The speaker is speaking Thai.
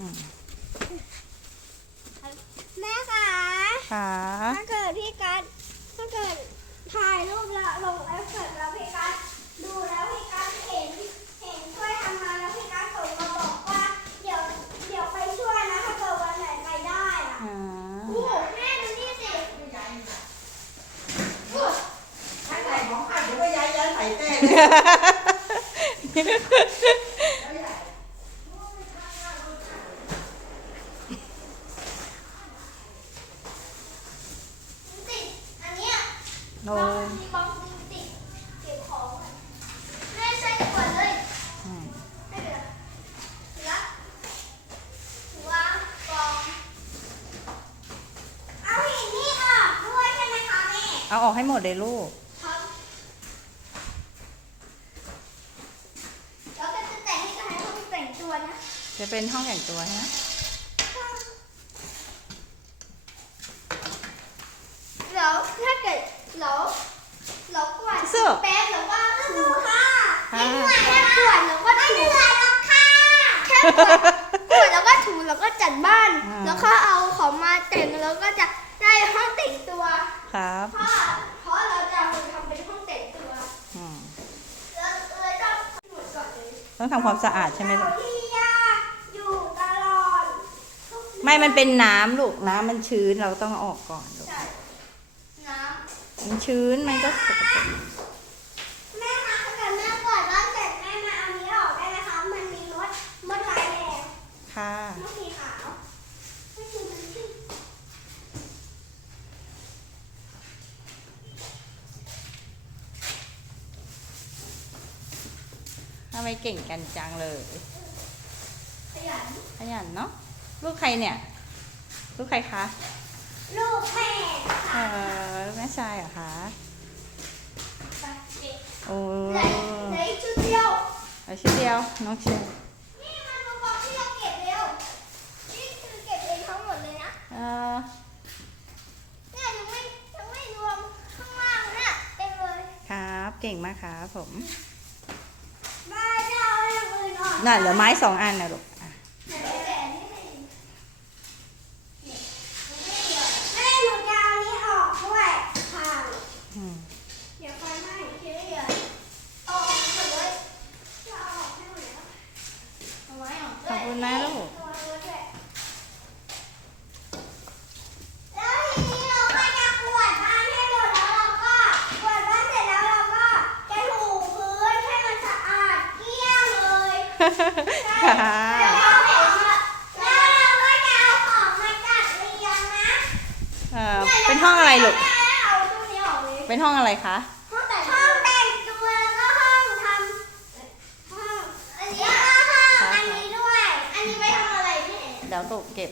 อืมแม่คะค่ะถ้าเกิดพี่กัดถ้าเกิดถ่ายรูปแล้วลงแล้วเกิดแล้วพี่กัดดูแล้วพี่กัดเห็นเห็นช่วยทำงานแล้วพี่กัดส่งมาบอกว่าเดี๋ยวเดี๋ยวไปช่วยนะถ้าเกิดวันไหนไปได้อะอ่า โอ้โหแม่ดูนี่สิโอ้ถ้าใส่ของข้าเดี๋ยวก็ย้ายย้ายใส่เต้เลยติดอันเนี้ย โน บางทีบางทีติดเก็บของอะแม่ใส่ขวดเลย อืม ไม่เหลือเหลือวางกองเอาหินนี่ออกด้วยใช่ไหมคะแม่เอาออกให้หมดเลยลูกครับแล้วก็จะแต่งให้กันให้เขาแต่งตัวนะ จะเป็นห้องแต่งตัวนะ แล้วถ้าเกิดเราเรากวาด เสื้อ แป๊บหรือว่าถูค่ะ ค่ะ ไม่เหนื่อยแค่กวาดแล้วก็ถูไม่เหนื่อยหรอกค่ะแค่ก วาดกวาดแล้วก็ถูแล้วก็จัดบ้าน อ่า แล้วก็เอาของมาแต่งแล้วก็จะได้ห้องแต่งตัวครับเพราะเพราะเราจะทำเป็นห้องแต่งตัวอืมแล้วเลยต้องหมดก่อนเลยต้องทำความสะอาดใช่ไหมลูกที่ยาอยู่ตลอดทุกไม่มันเป็นน้ำลูกน้ำมันชื้นเราต้องเอาออกก่อนลูกใช่น้มันชื้นมันก็สกปรกำแม่คะถ้าเกิดแม่ปวดบ้านเสร็จแม่มาเอานี้ออกได้ไหมคะ มันมีมดมดลายแดง ค่ะ มดสีขาวไม่คือมันชื่อ ทำไมเก่งกันจังเลย ขยัน ขยันเนาะ ลูกใครเนี่ย ลูกใครคะ ลูกแม่เออลูกแม่ชายเหรอคะไปเด็กโอ้เหลือเหลืออีกชุดเดียว เอาชิ้นเดียว น้องเชียร์นี่มันมาบอกที่เราเก็บเร็ว นี่คือเก็บเองทั้งหมดเลยนะ เออเนี่ยยังไม่ยังไม่รวมข้างล่างเนี่ยเต็มเลย ครับ เก่งมากครับผม มาจะเอาอย่างอื่ นออกน่ะเหลือไม้สองอันนะลูกอะ ไหนแต่นี่ไม่แม่หนูจะเอานี้ออกด้วยค่ะ อืม เดี๋ยวไฟไหม้เดี๋ยวเดี๋ยวเอาออกหมดเลยจะเอาออกให้หมดแล้วเอาไว้ออก ขอบคุณนะลูก ตัวรถด้วยแล้วทีนี้เราก็จะกวาดบ้านให้หมดแล้วเราก็กวาดบ้านเสร็จแล้วเราก็จะถูพื้นให้มันสะอาดเกลี้ยงเลย ค่ะแล้วเราก็แล้วเราก็จะเอาของมาจัดเรียงนะเออเป็นห้องอะไรลูกแม่เอาตู้นี้ออกเลยเป็นห้องอะไรคะห้องแต่งห้องแต่งตัวแล้วก็ห้องทำห้องอันนี้ก็ห้องอันนี้ด้วยอันนี้ไปทำอะไรแม่เดี๋ยวตกเก็บ